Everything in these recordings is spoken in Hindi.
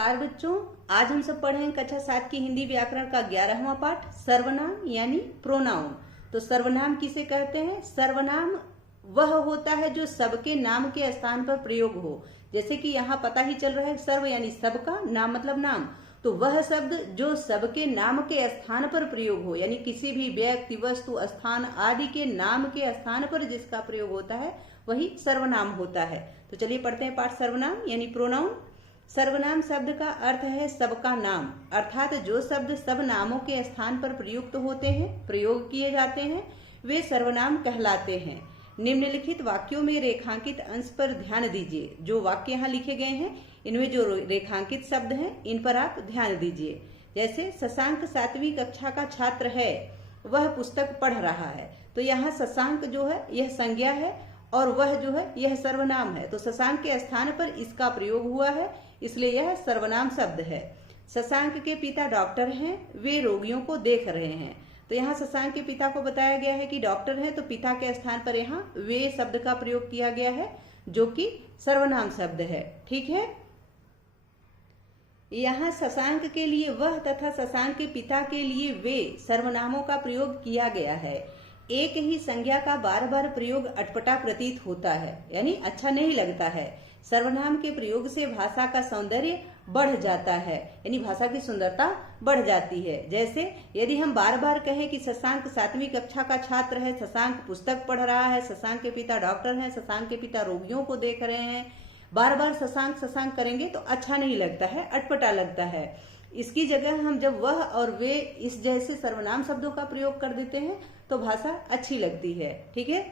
नमस्कार बच्चों, आज हम सब पढ़ेंगे कक्षा 7 की हिंदी व्याकरण का 11वां पाठ सर्वनाम यानी प्रोनाउन। तो सर्वनाम किसे कहते हैं? सर्वनाम वह होता है जो सबके नाम के स्थान पर प्रयोग हो। जैसे कि यहाँ पता ही चल रहा है, सर्व यानी सबका, नाम मतलब नाम। तो वह शब्द जो सबके नाम के स्थान पर प्रयोग हो, यानी किसी भी व्यक्ति, वस्तु, स्थान आदि के नाम के स्थान पर जिसका प्रयोग होता है वही सर्वनाम होता है। तो चलिए पढ़ते हैं पाठ सर्वनाम यानी प्रोनाउन। सर्वनाम शब्द का अर्थ है सबका नाम, अर्थात जो शब्द सब नामों के स्थान पर प्रयुक्त होते हैं, प्रयोग किए जाते हैं, वे सर्वनाम कहलाते हैं। निम्नलिखित वाक्यों में रेखांकित अंश पर ध्यान दीजिए। जो वाक्य यहाँ लिखे गए हैं इनमें जो रेखांकित शब्द हैं इन पर आप ध्यान दीजिए। जैसे शशांक 7वीं कक्षा का छात्र है, वह पुस्तक पढ़ रहा है। तो यहाँ शशांक जो है यह संज्ञा है और वह जो है यह सर्वनाम है। तो शशांक के स्थान पर इसका प्रयोग हुआ है, इसलिए यह सर्वनाम शब्द है। शशांक के पिता डॉक्टर हैं, वे रोगियों को देख रहे हैं। तो यहाँ शशांक के पिता को बताया गया है कि डॉक्टर हैं, तो पिता के स्थान पर यहाँ वे शब्द का प्रयोग किया गया है जो कि सर्वनाम शब्द है। ठीक है, यहाँ शशांक के लिए वह तथा शशांक के पिता के लिए वे सर्वनामों का प्रयोग किया गया है। एक ही संज्ञा का बार बार प्रयोग अटपटा प्रतीत होता है, यानी अच्छा नहीं लगता है। सर्वनाम के प्रयोग से भाषा का सौंदर्य बढ़ जाता है, यानी भाषा की सुंदरता बढ़ जाती है। जैसे यदि हम बार बार कहें कि शशांक 7वीं कक्षा का छात्र है, शशांक पुस्तक पढ़ रहा है, शशांक के पिता डॉक्टर हैं, शशांक के पिता रोगियों को देख रहे हैं, बार बार शशांक शशांक करेंगे तो अच्छा नहीं लगता है, अटपटा लगता है। इसकी जगह हम जब वह और वे इस जैसे सर्वनाम शब्दों का प्रयोग कर देते हैं तो भाषा अच्छी लगती है। ठीक है,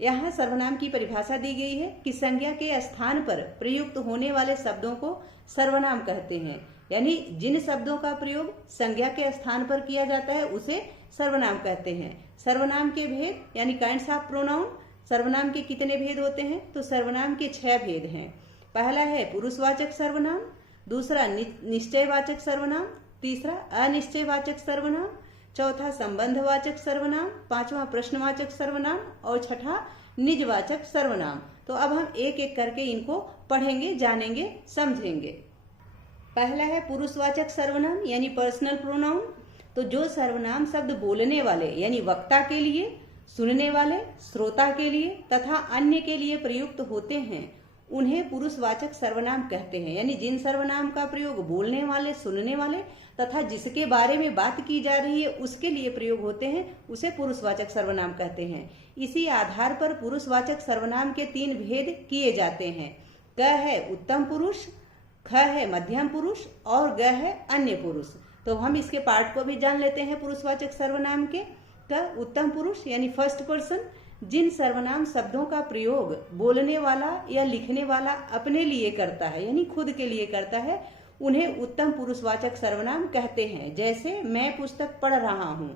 यहाँ सर्वनाम की परिभाषा दी गई है कि संज्ञा के स्थान पर प्रयुक्त होने वाले शब्दों को सर्वनाम कहते हैं। यानी जिन शब्दों का प्रयोग संज्ञा के स्थान पर किया जाता है उसे सर्वनाम कहते हैं। सर्वनाम के भेद यानी काइंड्स ऑफ प्रोनाउन। सर्वनाम के कितने भेद होते हैं? तो सर्वनाम के 6 भेद हैं। पहला है पुरुषवाचक सर्वनाम, दूसरा निश्चयवाचक सर्वनाम, तीसरा अनिश्चयवाचक सर्वनाम, चौथा संबंधवाचक सर्वनाम, पांचवा प्रश्नवाचक सर्वनाम और छठा निजवाचक सर्वनाम। तो अब हम एक एक करके इनको पढ़ेंगे, जानेंगे, समझेंगे। पहला है पुरुषवाचक सर्वनाम यानी पर्सनल प्रोनाउन। तो जो सर्वनाम शब्द बोलने वाले यानी वक्ता के लिए, सुनने वाले, श्रोता के लिए तथा अन्य के लिए प्रयुक्त होते हैं उन्हें पुरुषवाचक सर्वनाम कहते हैं। यानी जिन सर्वनाम का प्रयोग बोलने वाले, सुनने वाले तथा जिसके बारे में बात की जा रही है उसके लिए प्रयोग होते हैं उसे पुरुषवाचक सर्वनाम कहते हैं। इसी आधार पर पुरुषवाचक सर्वनाम के 3 भेद किए जाते हैं। क है उत्तम पुरुष, ख है मध्यम पुरुष और ग है अन्य पुरुष। तो हम इसके पार्ट को भी जान लेते हैं पुरुषवाचक सर्वनाम के। क उत्तम पुरुष यानी फर्स्ट पर्सन, जिन सर्वनाम शब्दों का प्रयोग बोलने वाला या लिखने वाला अपने लिए करता है यानी खुद के लिए करता है उन्हें उत्तम पुरुषवाचक सर्वनाम कहते हैं। जैसे मैं पुस्तक पढ़ रहा हूँ,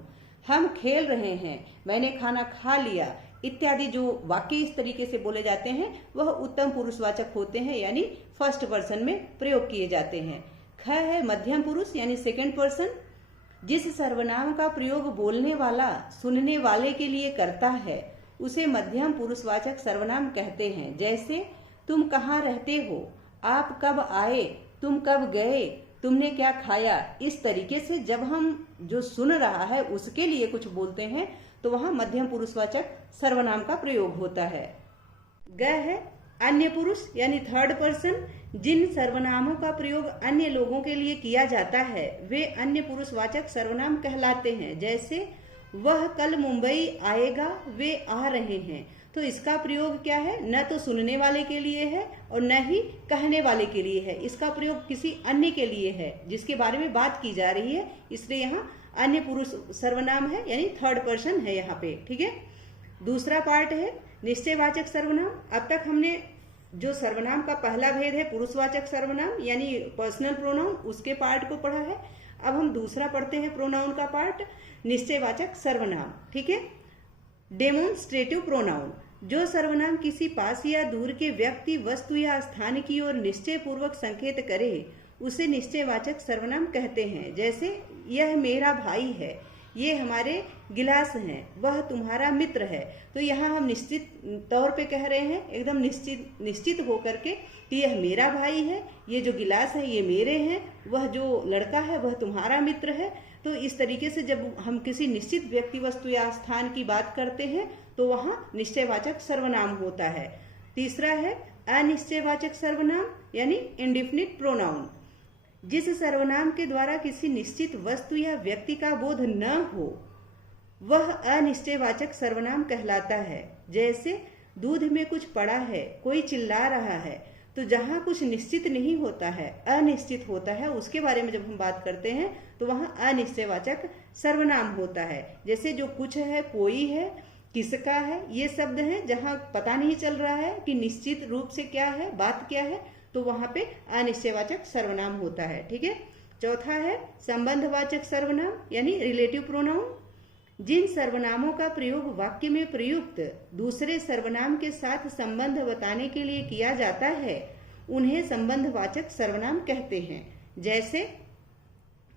हम खेल रहे हैं, मैंने खाना खा लिया इत्यादि जो वाक्य इस तरीके से बोले जाते हैं वह उत्तम पुरुषवाचक होते हैं, यानी फर्स्ट पर्सन में प्रयोग किए जाते हैं। ख है मध्यम पुरुष यानी सेकंड पर्सन, जिस सर्वनाम का प्रयोग बोलने वाला सुनने वाले के लिए करता है उसे मध्यम पुरुषवाचक सर्वनाम कहते हैं। जैसे तुम कहाँ रहते हो, आप कब आए, तुम कब गए, तुमने क्या खाया। इस तरीके से जब हम जो सुन रहा है उसके लिए कुछ बोलते हैं तो वहां मध्यम पुरुषवाचक सर्वनाम का प्रयोग होता है। ग है अन्य पुरुष यानी थर्ड पर्सन, जिन सर्वनामों का प्रयोग अन्य लोगों के लिए किया जाता है वे अन्य पुरुषवाचक सर्वनाम कहलाते हैं। जैसे वह कल मुंबई आएगा, वे आ रहे हैं। तो इसका प्रयोग क्या है? न तो सुनने वाले के लिए है और न ही कहने वाले के लिए है। इसका प्रयोग किसी अन्य के लिए है जिसके बारे में बात की जा रही है, इसलिए यहाँ अन्य पुरुष सर्वनाम है यानी थर्ड पर्सन है यहाँ पे। ठीक है, दूसरा पार्ट है निश्चयवाचक सर्वनाम। अब तक हमने जो सर्वनाम का पहला भेद है पुरुषवाचक सर्वनाम यानी पर्सनल प्रोनाउन, उसके पार्ट को पढ़ा है। अब हम दूसरा पढ़ते हैं प्रोनाउन का पार्ट, निश्चयवाचक सर्वनाम। ठीक है, डेमोन्स्ट्रेटिव प्रोनाउन, जो सर्वनाम किसी पास या दूर के व्यक्ति, वस्तु या स्थान की ओर निश्चय पूर्वक संकेत करे उसे निश्चयवाचक सर्वनाम कहते हैं। जैसे यह मेरा भाई है, ये हमारे गिलास हैं, वह तुम्हारा मित्र है। तो यहाँ हम निश्चित तौर पे कह रहे हैं, एकदम निश्चित होकर के कि यह मेरा भाई है, ये जो गिलास है ये मेरे हैं, वह जो लड़का है वह तुम्हारा मित्र है। तो इस तरीके से जब हम किसी निश्चित व्यक्ति, वस्तु या स्थान की बात करते हैं तो वहाँ निश्चयवाचक सर्वनाम होता है। तीसरा है अनिश्चयवाचक सर्वनाम यानी इंडेफिनिट प्रोनाउन। जिस सर्वनाम के द्वारा किसी निश्चित वस्तु या व्यक्ति का बोध न हो वह अनिश्चयवाचक सर्वनाम कहलाता है। जैसे दूध में कुछ पड़ा है, कोई चिल्ला रहा है, तो जहाँ कुछ निश्चित नहीं होता है, अनिश्चित होता है, उसके बारे में जब हम बात करते हैं तो वहाँ अनिश्चयवाचक सर्वनाम होता है। जैसे जो कुछ है, कोई है, किसका है, ये शब्द हैं जहाँ पता नहीं चल रहा है कि निश्चित रूप से क्या है, बात क्या है, तो वहाँ पे अनिश्चयवाचक सर्वनाम होता है। ठीक है। चौथा है संबंधवाचक सर्वनाम यानी रिलेटिव प्रोनाउन। जिन सर्वनामों का प्रयोग वाक्य में प्रयुक्त दूसरे सर्वनाम के साथ संबंध बताने के लिए किया जाता है उन्हें संबंधवाचक सर्वनाम कहते हैं। जैसे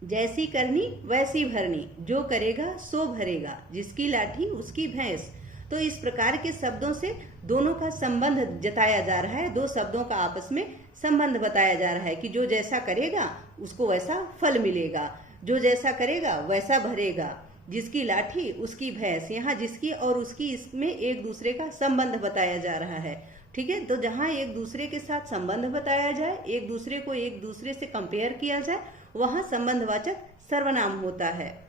जैसी करनी वैसी भरनी, जो करेगा सो भरेगा, जिसकी लाठी उसकी भैंस। तो इस प्रकार के शब्दों से दोनों का संबंध जताया जा रहा है, दो शब्दों का आपस में संबंध बताया जा रहा है कि जो जैसा करेगा उसको वैसा फल मिलेगा, जो जैसा करेगा वैसा भरेगा, जिसकी लाठी उसकी भैंस। यहाँ जिसकी और उसकी, इसमें एक दूसरे का संबंध बताया जा रहा है। ठीक है। तो जहाँ एक दूसरे के साथ संबंध बताया जाए, एक दूसरे को एक दूसरे से कंपेयर किया जाए, वहाँ संबंधवाचक सर्वनाम होता है।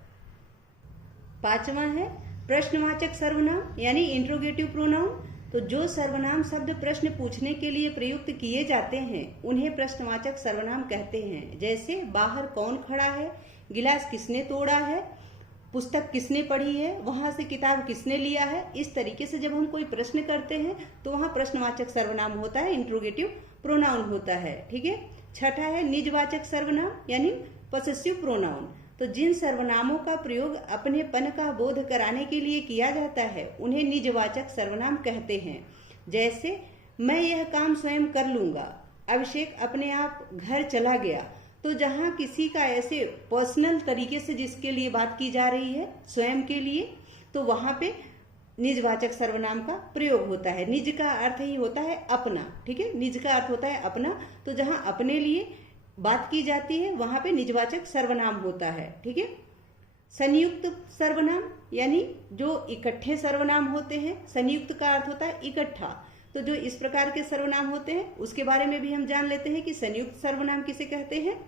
पांचवा है प्रश्नवाचक सर्वनाम यानी इंट्रोगेटिव प्रोनाउन। तो जो सर्वनाम शब्द प्रश्न पूछने के लिए प्रयुक्त किए जाते हैं उन्हें प्रश्नवाचक सर्वनाम कहते हैं। जैसे बाहर कौन खड़ा है, गिलास किसने तोड़ा है, पुस्तक किसने पढ़ी है, वहां से किताब किसने लिया है। इस तरीके से जब हम कोई प्रश्न करते हैं तो वहाँ प्रश्नवाचक सर्वनाम होता है, इंट्रोगेटिव प्रोनाउन होता है। ठीक है। छठा है निजवाचक सर्वनाम यानी पॉसेसिव प्रोनाउन। तो जिन सर्वनामों का प्रयोग अपनेपन का बोध कराने के लिए किया जाता है उन्हें निजवाचक सर्वनाम कहते हैं। जैसे मैं यह काम स्वयं कर लूंगा, अभिषेक अपने आप घर चला गया। तो जहाँ किसी का ऐसे पर्सनल तरीके से जिसके लिए बात की जा रही है, स्वयं के लिए, तो वहां पे निजवाचक सर्वनाम का प्रयोग होता है। निज का अर्थ ही होता है अपना। ठीक है। निज का अर्थ होता है अपना। तो जहाँ अपने लिए बात की जाती है वहां पे निजवाचक सर्वनाम होता है। ठीक है। संयुक्त सर्वनाम यानी जो इकट्ठे सर्वनाम होते हैं। संयुक्त का अर्थ होता है इकट्ठा। तो जो इस प्रकार के सर्वनाम होते हैं उसके बारे में भी हम जान लेते हैं कि संयुक्त सर्वनाम किसे कहते हैं।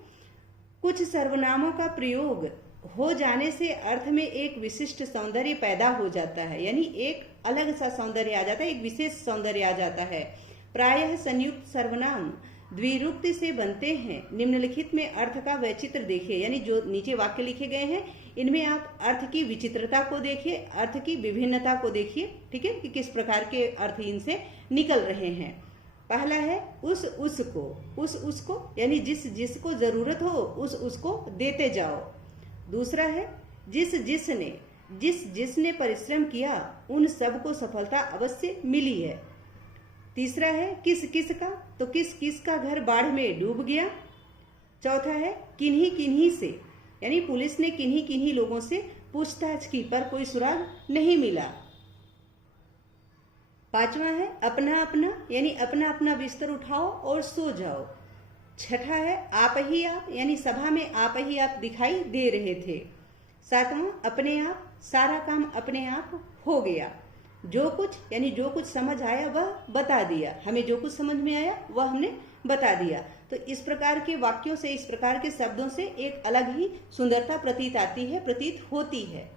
कुछ सर्वनामों का प्रयोग हो जाने से अर्थ में एक विशिष्ट सौंदर्य पैदा हो जाता है, यानी एक अलग सा सौंदर्य आ जाता है, एक विशेष सौंदर्य आ जाता है। प्रायः संयुक्त सर्वनाम द्विरुक्ति से बनते हैं। निम्नलिखित में अर्थ का वैचित्र देखिए, यानी जो नीचे वाक्य लिखे गए हैं इनमें आप अर्थ की विचित्रता को देखिए, अर्थ की विभिन्नता को देखिए। ठीक है, कि किस प्रकार के अर्थ इनसे निकल रहे हैं। पहला है उसको, उसको यानी जिसको जरूरत हो उसको देते जाओ। दूसरा है जिसने परिश्रम किया उन सब को सफलता अवश्य मिली है। तीसरा है किसका, तो किस का घर बाढ़ में डूब गया। चौथा है किन्हीं से, यानी पुलिस ने किन्हीं लोगों से पूछताछ की पर कोई सुराग नहीं मिला। पांचवा है अपना, यानी अपना बिस्तर उठाओ और सो जाओ। छठा है आप ही आप, यानी सभा में आप ही आप दिखाई दे रहे थे। सातवां अपने आप, सारा काम अपने आप हो गया। जो कुछ समझ आया वह बता दिया, हमें जो कुछ समझ में आया वह हमने बता दिया। तो इस प्रकार के वाक्यों से, इस प्रकार के शब्दों से एक अलग ही सुंदरता प्रतीत होती है।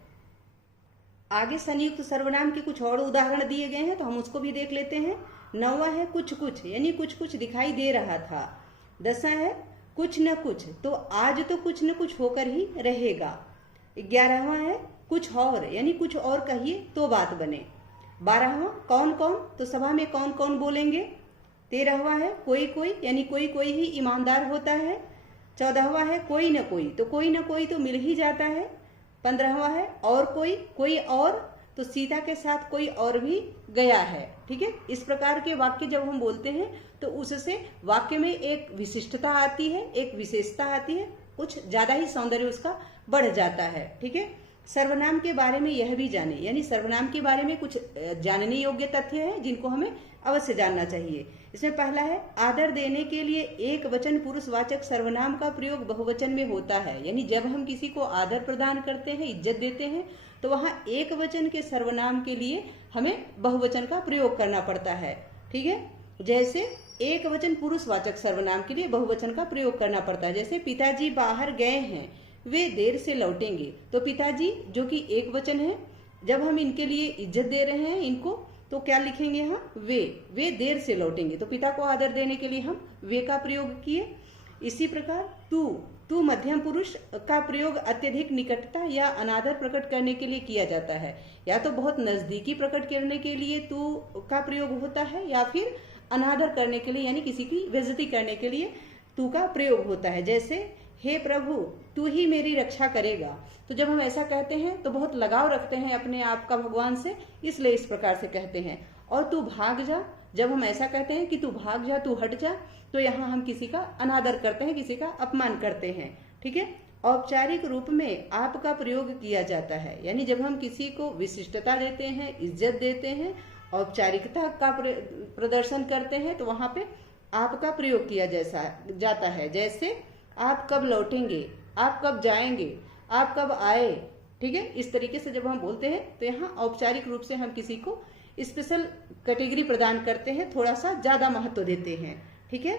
आगे संयुक्त सर्वनाम के कुछ और उदाहरण दिए गए हैं तो हम उसको भी देख लेते हैं। 9वां है कुछ, यानी कुछ दिखाई दे रहा था। 10वां है कुछ न कुछ, तो आज तो कुछ न कुछ होकर ही रहेगा। 11वां है कुछ और, यानी कुछ और कहिए तो बात बने। 12वां कौन, तो सभा में कौन बोलेंगे। 13वां है कोई, यानी कोई ही ईमानदार होता है। 14वां है कोई न कोई तो मिल ही जाता है। 15वां है और कोई और, तो सीता के साथ कोई और भी गया है। ठीक है। इस प्रकार के वाक्य जब हम बोलते हैं तो उससे वाक्य में एक विशिष्टता आती है, एक विशेषता आती है, कुछ ज्यादा ही सौंदर्य उसका बढ़ जाता है। ठीक है। सर्वनाम के बारे में यह भी जाने, यानी सर्वनाम के बारे में कुछ जानने योग्य तथ्य हैं जिनको हमें अवश्य जानना चाहिए। इसमें पहला है, आदर देने के लिए एक वचन पुरुषवाचक सर्वनाम का प्रयोग बहुवचन में होता है। यानी जब हम किसी को आदर प्रदान करते हैं, इज्जत देते हैं, तो वहां एक वचन के सर्वनाम के लिए हमें बहुवचन का प्रयोग करना पड़ता है। ठीक है, जैसे एक वचन पुरुषवाचक सर्वनाम के लिए बहुवचन का प्रयोग करना पड़ता है। जैसे पिताजी बाहर गए हैं, वे देर से लौटेंगे। तो पिताजी जो कि एक वचन है, जब हम इनके लिए इज्जत दे रहे हैं इनको, तो क्या लिखेंगे यहाँ, वे देर से लौटेंगे। तो पिता को आदर देने के लिए हम वे का प्रयोग किए। इसी प्रकार तू मध्यम पुरुष का प्रयोग अत्यधिक निकटता या अनादर प्रकट करने के लिए किया जाता है। या तो बहुत नजदीकी प्रकट करने के लिए तू का प्रयोग होता है, या फिर अनादर करने के लिए यानी किसी की बेइज्जती करने के लिए तू का प्रयोग होता है। जैसे हे प्रभु तू ही मेरी रक्षा करेगा। तो जब हम ऐसा कहते हैं तो बहुत लगाव रखते हैं अपने आप का भगवान से, इसलिए इस प्रकार से कहते हैं। और तू भाग जा, जब हम ऐसा कहते हैं कि तू भाग जा, तू हट जा, तो यहाँ हम किसी का अनादर करते हैं, किसी का अपमान करते हैं। ठीक है, औपचारिक रूप में आप का प्रयोग किया जाता है। यानी जब हम किसी को विशिष्टता देते हैं, इज्जत देते हैं, औपचारिकता का प्रदर्शन करते हैं, तो वहां पे आप का प्रयोग किया जाता है। जैसे आप कब लौटेंगे, आप कब जाएंगे, आप कब आए। ठीक है, इस तरीके से जब हम बोलते हैं तो यहाँ औपचारिक रूप से हम किसी को स्पेशल कैटेगरी प्रदान करते हैं, थोड़ा सा ज्यादा महत्व देते हैं। ठीक है,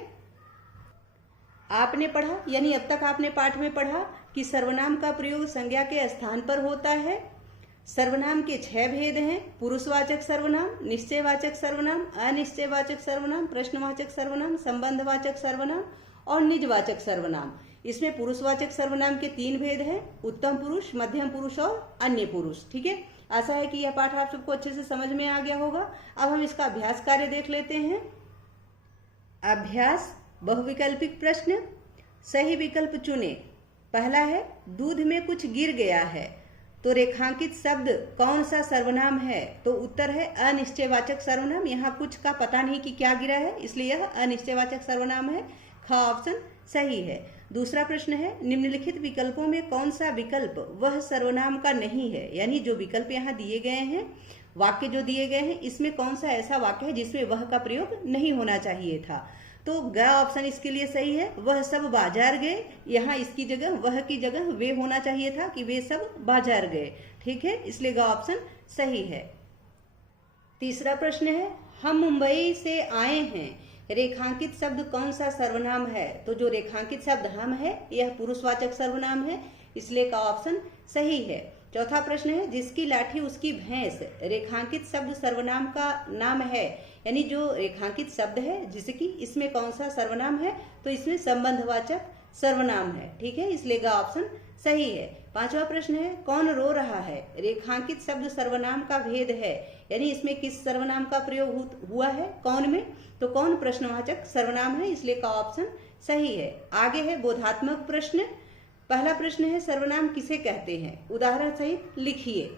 आपने पढ़ा, यानी अब तक आपने पाठ में पढ़ा कि सर्वनाम का प्रयोग संज्ञा के स्थान पर होता है। सर्वनाम के 6 भेद हैं, पुरुषवाचक सर्वनाम, निश्चयवाचक सर्वनाम, अनिश्चयवाचक सर्वनाम, प्रश्नवाचक सर्वनाम, संबंधवाचक सर्वनाम और निजवाचक सर्वनाम। इसमें पुरुषवाचक सर्वनाम के 3 भेद हैं, उत्तम पुरुष, मध्यम पुरुष और अन्य पुरुष। ठीक है, आशा है कि यह पाठ आप सबको अच्छे से समझ में आ गया होगा। अब हम इसका अभ्यास कार्य देख लेते हैं। अभ्यास, बहुविकल्पिक प्रश्न, सही विकल्प चुने। पहला है, दूध में कुछ गिर गया है, तो रेखांकित शब्द कौन सा सर्वनाम है। तो उत्तर है अनिश्चयवाचक सर्वनाम। यहाँ कुछ का पता नहीं कि क्या गिरा है, इसलिए यह अनिश्चयवाचक सर्वनाम है। ख ऑप्शन सही है। दूसरा प्रश्न है, निम्नलिखित विकल्पों में कौन सा विकल्प वह सर्वनाम का नहीं है। यानी जो विकल्प यहाँ दिए गए हैं, वाक्य जो दिए गए हैं, इसमें कौन सा ऐसा वाक्य है जिसमें वह का प्रयोग नहीं होना चाहिए था। तो ग ऑप्शन इसके लिए सही है। वह सब बाजार गए, यहाँ इसकी जगह वह की जगह वे होना चाहिए था कि वे सब बाजार गए। ठीक है, इसलिए ग ऑप्शन सही है। तीसरा प्रश्न है, हम मुंबई से आए हैं, रेखांकित शब्द कौन सा सर्वनाम है। तो जो रेखांकित शब्द हम है, यह पुरुषवाचक सर्वनाम है, इसलिए का ऑप्शन सही है। चौथा प्रश्न है, जिसकी लाठी उसकी भैंस, रेखांकित शब्द सर्वनाम का नाम है। यानी जो रेखांकित शब्द है जिसकी, इसमें कौन सा सर्वनाम है। तो इसमें संबंधवाचक सर्वनाम है। ठीक है, इसलिए का ऑप्शन सही है। पांचवा प्रश्न है, कौन रो रहा है, रेखांकित शब्द सर्वनाम का भेद है। यानी इसमें किस सर्वनाम का प्रयोग हुआ है, कौन में। तो कौन प्रश्नवाचक सर्वनाम है, इसलिए का ऑप्शन सही है। आगे है बोधात्मक प्रश्न। पहला प्रश्न है, सर्वनाम किसे कहते हैं, उदाहरण सहित लिखिए।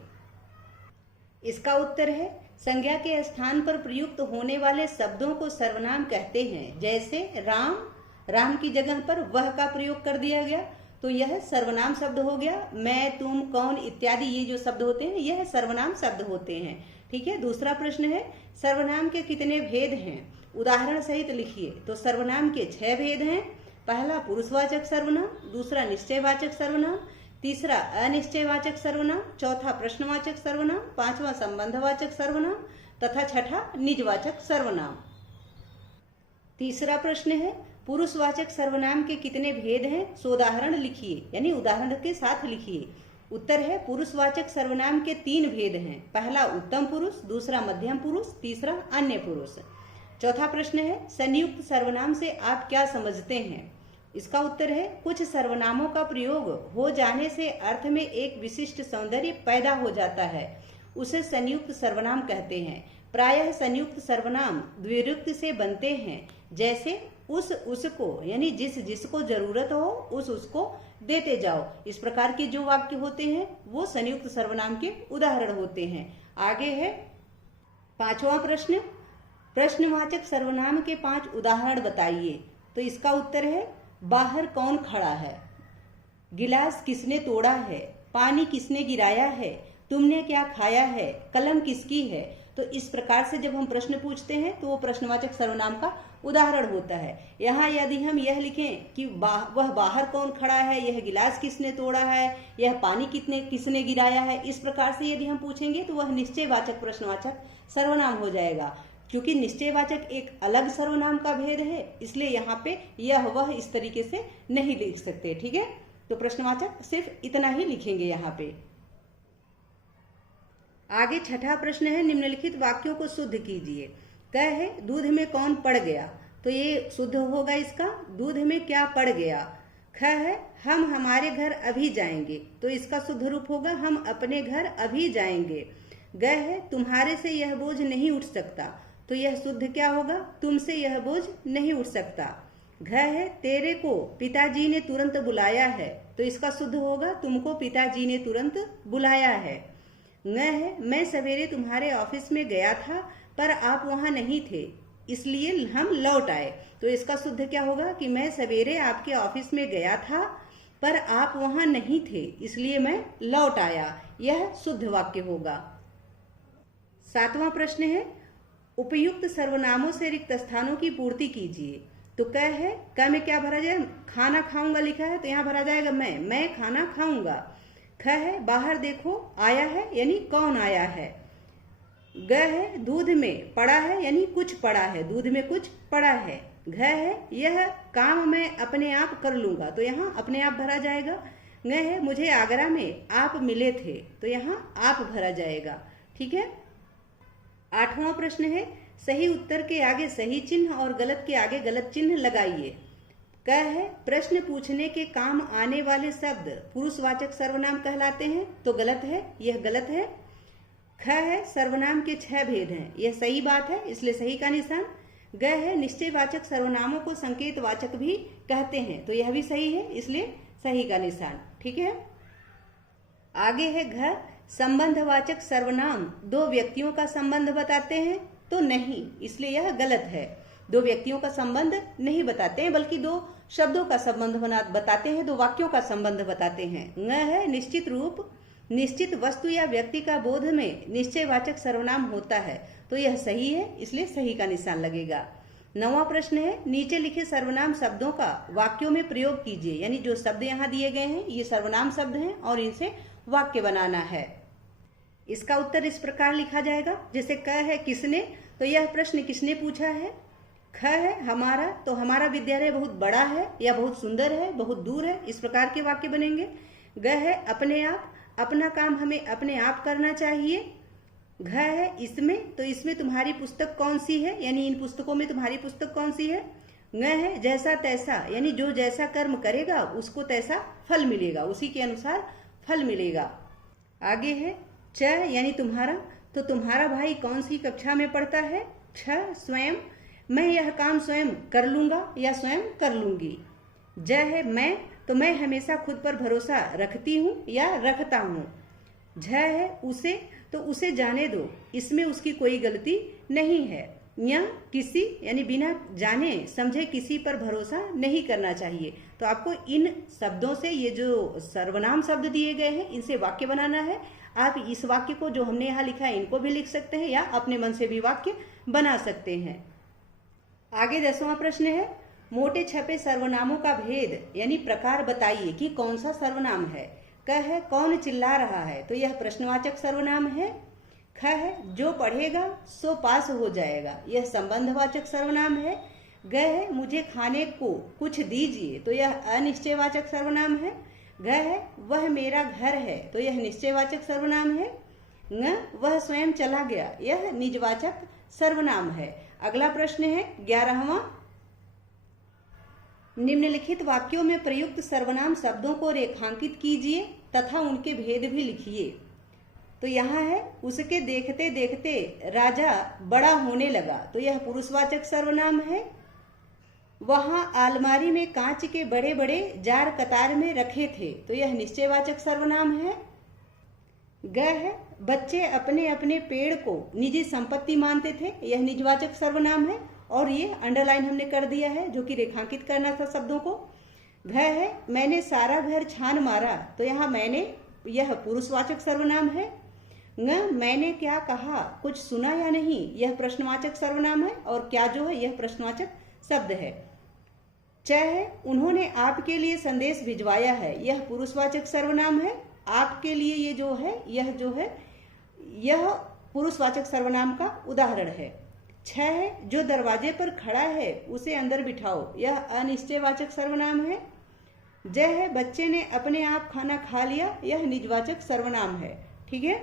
इसका उत्तर है, संज्ञा के स्थान पर प्रयुक्त होने वाले शब्दों को सर्वनाम कहते हैं। जैसे राम, राम की जगह पर वह का प्रयोग कर दिया गया, तो यह सर्वनाम शब्द हो गया। मैं, तुम, कौन इत्यादि ये जो शब्द होते हैं, यह सर्वनाम शब्द होते हैं। ठीक है, दूसरा प्रश्न है, सर्वनाम के कितने भेद हैं, उदाहरण सहित लिखिए। तो सर्वनाम के 6 भेद हैं। पहला पुरुषवाचक सर्वनाम, दूसरा निश्चयवाचक सर्वनाम, तीसरा अनिश्चयवाचक सर्वनाम, चौथा प्रश्नवाचक सर्वनाम, पांचवा संबंधवाचक सर्वनाम तथा छठा निजवाचक सर्वनाम। तीसरा प्रश्न है, पुरुषवाचक सर्वनाम के कितने भेद हैं, सो उदाहरण लिखिए, यानी उदाहरण के साथ लिखिए। उत्तर है, पुरुषवाचक सर्वनाम के 3 भेद हैं। पहला उत्तम पुरुष, दूसरा मध्यम पुरुष, तीसरा अन्य पुरुष। चौथा प्रश्न है, संयुक्त सर्वनाम से आप क्या समझते हैं। इसका उत्तर है, कुछ सर्वनामों का प्रयोग हो जाने से अर्थ में एक विशिष्ट सौंदर्य पैदा हो जाता है, उसे संयुक्त सर्वनाम कहते हैं। प्रायः संयुक्त सर्वनाम द्विरुक्त से बनते हैं, जैसे उस, उसको, यानी जिस, जिसको जरूरत हो उस, उसको देते जाओ। इस प्रकार के जो वाक्य होते हैं वो संयुक्त सर्वनाम के उदाहरण होते हैं। आगे है पांचवा प्रश्न, प्रश्नवाचक सर्वनाम के 5 उदाहरण बताइए। तो इसका उत्तर है, बाहर कौन खड़ा है, गिलास किसने तोड़ा है, पानी किसने गिराया है, तुमने क्या खाया है, कलम किसकी है। तो इस प्रकार से जब हम प्रश्न पूछते हैं तो वो प्रश्नवाचक सर्वनाम का उदाहरण होता है। यहाँ यदि हम यह लिखें कि वह बाहर कौन खड़ा है, यह गिलास किसने तोड़ा है, यह पानी किसने गिराया है, इस प्रकार से यदि हम पूछेंगे तो वह निश्चयवाचक प्रश्नवाचक सर्वनाम हो जाएगा। क्योंकि निश्चयवाचक एक अलग सर्वनाम का भेद है, इसलिए यहाँ पे यह वह इस तरीके से नहीं लिख सकते। ठीक है, तो प्रश्नवाचक सिर्फ इतना ही लिखेंगे यहाँ पे। आगे छठा प्रश्न है, निम्नलिखित वाक्यों को शुद्ध कीजिए। क है दूध में कौन पड़ गया, तो ये शुद्ध होगा इसका, दूध में क्या पड़ गया। ख है हम हमारे घर अभी जाएंगे, तो इसका शुद्ध रूप होगा हम अपने घर अभी जाएंगे। ग है तुम्हारे से यह बोझ नहीं उठ सकता, तो यह शुद्ध क्या होगा, तुमसे यह बोझ नहीं उठ सकता। घ है तेरे को पिताजी ने तुरंत बुलाया है, तो इसका शुद्ध होगा तुमको पिताजी ने तुरंत बुलाया है। न है मैं सवेरे तुम्हारे ऑफिस में गया था पर आप वहां नहीं थे, इसलिए हम लौट आए, तो इसका शुद्ध क्या होगा कि मैं सवेरे आपके ऑफिस में गया था पर आप वहां नहीं थे, इसलिए मैं लौट आया। यह शुद्ध वाक्य होगा। सातवां प्रश्न है, उपयुक्त सर्वनामों से रिक्त स्थानों की पूर्ति कीजिए। तो क है, क में क्या भरा जाए, खाना खाऊंगा लिखा है, तो यहाँ भरा जाएगा मैं खाना खाऊंगा। ख है बाहर देखो आया है, यानी कौन आया है। ग है दूध में पड़ा है, यानी कुछ पड़ा है, दूध में कुछ पड़ा है। घ है यह काम मैं अपने आप कर लूंगा, तो यहाँ अपने आप भरा जाएगा। न है मुझे आगरा में आप मिले थे, तो यहाँ आप भरा जाएगा। ठीक है। आठवां प्रश्न है, सही उत्तर के आगे सही चिन्ह और गलत के आगे गलत चिन्ह लगाइए। क है प्रश्न पूछने के काम आने वाले शब्द पुरुषवाचक सर्वनाम कहलाते हैं, तो गलत है, यह गलत है। ख है सर्वनाम के 6 भेद हैं, यह सही बात है, इसलिए सही का निशान। ग है निश्चयवाचक सर्वनामों को संकेतवाचक भी कहते हैं, तो यह भी सही है, इसलिए सही का निशान। ठीक है। आगे है घ, संबंधवाचक सर्वनाम 2 व्यक्तियों का संबंध बताते हैं, तो नहीं, इसलिए यह गलत है। 2 व्यक्तियों का संबंध नहीं बताते हैं, बल्कि 2 शब्दों का संबंध बताते हैं, 2 वाक्यों का संबंध बताते हैं। न है निश्चित रूप, निश्चित वस्तु या व्यक्ति का बोध में निश्चयवाचक सर्वनाम होता है, तो यह सही है, इसलिए सही का निशान लगेगा। 9वां प्रश्न है, नीचे लिखे सर्वनाम शब्दों का वाक्यों में प्रयोग कीजिए, यानी जो शब्द यहाँ दिए गए हैं ये सर्वनाम शब्द हैं और इनसे वाक्य बनाना है। इसका उत्तर इस प्रकार लिखा जाएगा, जैसे क है किसने, तो यह प्रश्न किसने पूछा है। ख है हमारा, तो हमारा विद्यालय बहुत बड़ा है या बहुत सुंदर है, बहुत दूर है, इस प्रकार के वाक्य बनेंगे। ग है अपने आप, अपना काम हमें अपने आप करना चाहिए। घ है इसमें, तो इसमें तुम्हारी पुस्तक कौन सी है, यानी इन पुस्तकों में तुम्हारी पुस्तक कौन सी है। न है जैसा तैसा, यानी जो जैसा कर्म करेगा उसको तैसा फल मिलेगा, उसी के अनुसार फल मिलेगा। आगे है च, यानी तुम्हारा, तो तुम्हारा भाई कौन सी कक्षा में पढ़ता है। छ स्वयं, मैं यह काम स्वयं कर लूंगा या स्वयं कर लूंगी। ज है मैं, तो मैं हमेशा खुद पर भरोसा रखती हूँ या रखता हूँ। झ है उसे, तो उसे जाने दो, इसमें उसकी कोई गलती नहीं है। या किसी, यानी बिना जाने समझे किसी पर भरोसा नहीं करना चाहिए। तो आपको इन शब्दों से, ये जो सर्वनाम शब्द दिए गए हैं, इनसे वाक्य बनाना है। आप इस वाक्य को जो हमने यहाँ लिखा है इनको भी लिख सकते हैं या अपने मन से भी वाक्य बना सकते हैं। आगे 10वां प्रश्न है, मोटे छपे सर्वनामों का भेद यानी प्रकार बताइए कि कौन सा सर्वनाम है। क है कौन चिल्ला रहा है, तो यह प्रश्नवाचक सर्वनाम है। ख है जो पढ़ेगा सो पास हो जाएगा, यह संबंधवाचक सर्वनाम है। ग है मुझे खाने को कुछ दीजिए, तो यह अनिश्चयवाचक सर्वनाम है। घ है वह मेरा घर है, तो यह निश्चयवाचक सर्वनाम है। न वह स्वयं चला गया, यह निजवाचक सर्वनाम है। अगला प्रश्न है 11वां, निम्नलिखित वाक्यों में प्रयुक्त सर्वनाम शब्दों को रेखांकित कीजिए तथा उनके भेद भी लिखिए। तो यहाँ है उसके देखते देखते राजा बड़ा होने लगा, तो यह पुरुषवाचक सर्वनाम है। वहां अलमारी में कांच के बड़े बड़े जार कतार में रखे थे, तो यह निश्चयवाचक सर्वनाम है। ग है बच्चे अपने अपने पेड़ को निजी संपत्ति मानते थे, यह निजवाचक सर्वनाम है और ये अंडरलाइन हमने कर दिया है जो कि रेखांकित करना था शब्दों को। घ है मैंने सारा घर छान मारा, तो यहाँ मैंने यह पुरुषवाचक सर्वनाम है। मैंने क्या कहा, कुछ सुना या नहीं, यह प्रश्नवाचक सर्वनाम है। और क्या जो है यह प्रश्नवाचक शब्द है। है उन्होंने आपके लिए संदेश भिजवाया है, यह पुरुषवाचक सर्वनाम है। आपके लिए ये जो है यह पुरुषवाचक सर्वनाम का उदाहरण है। है जो दरवाजे पर खड़ा है उसे अंदर बिठाओ, यह अनिश्चयवाचक सर्वनाम है। है बच्चे ने अपने आप खाना खा लिया, यह निजवाचक सर्वनाम है। ठीक है,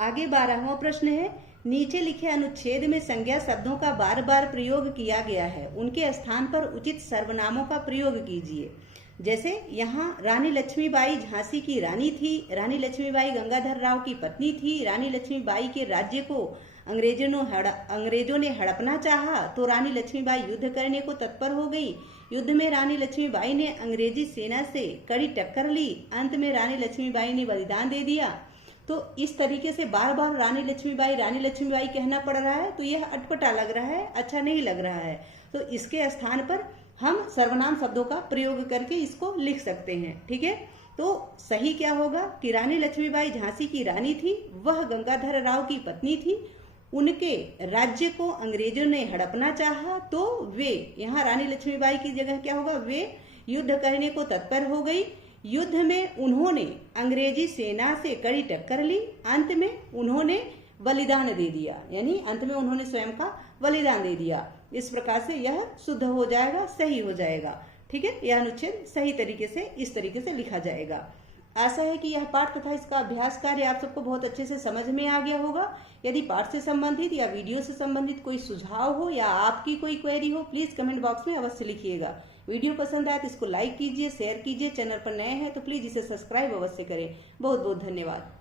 आगे 12वां प्रश्न है, नीचे लिखे अनुच्छेद में संज्ञा शब्दों का बार बार प्रयोग किया गया है, उनके स्थान पर उचित सर्वनामों का प्रयोग कीजिए। जैसे यहाँ रानी लक्ष्मीबाई झांसी की रानी थी, रानी लक्ष्मीबाई गंगाधर राव की पत्नी थी, रानी लक्ष्मीबाई के राज्य को अंग्रेजों ने हड़पना चाहा तो रानी लक्ष्मीबाई युद्ध करने को तत्पर हो गई। युद्ध में रानी लक्ष्मीबाई ने अंग्रेजी सेना से कड़ी टक्कर ली, अंत में रानी लक्ष्मीबाई ने बलिदान दे दिया। तो इस तरीके से बार बार रानी लक्ष्मीबाई कहना पड़ रहा है, तो यह अटपटा लग रहा है, अच्छा नहीं लग रहा है। तो इसके स्थान पर हम सर्वनाम शब्दों का प्रयोग करके इसको लिख सकते हैं। ठीक है, तो सही क्या होगा कि रानी लक्ष्मीबाई झांसी की रानी थी, वह गंगाधर राव की पत्नी थी, उनके राज्य को अंग्रेजों ने हड़पना चाहा तो वे, यहाँ रानी लक्ष्मीबाई की जगह क्या होगा, वे युद्ध करने को तत्पर हो गई। युद्ध में उन्होंने अंग्रेजी सेना से कड़ी टक्कर ली, अंत में उन्होंने बलिदान दे दिया, यानी अंत में उन्होंने स्वयं का बलिदान दे दिया। इस प्रकार से यह शुद्ध हो जाएगा, सही हो जाएगा। ठीक है, यह अनुच्छेद सही तरीके से इस तरीके से लिखा जाएगा। आशा है कि यह पाठ तथा इसका अभ्यास कार्य आप सबको बहुत अच्छे से समझ में आ गया होगा। यदि पाठ से संबंधित या वीडियो से संबंधित कोई सुझाव हो या आपकी कोई क्वेरी हो, प्लीज कमेंट बॉक्स में अवश्य लिखिएगा। वीडियो पसंद आए तो इसको लाइक कीजिए, शेयर कीजिए। चैनल पर नए हैं तो प्लीज इसे सब्सक्राइब अवश्य करें। बहुत बहुत धन्यवाद।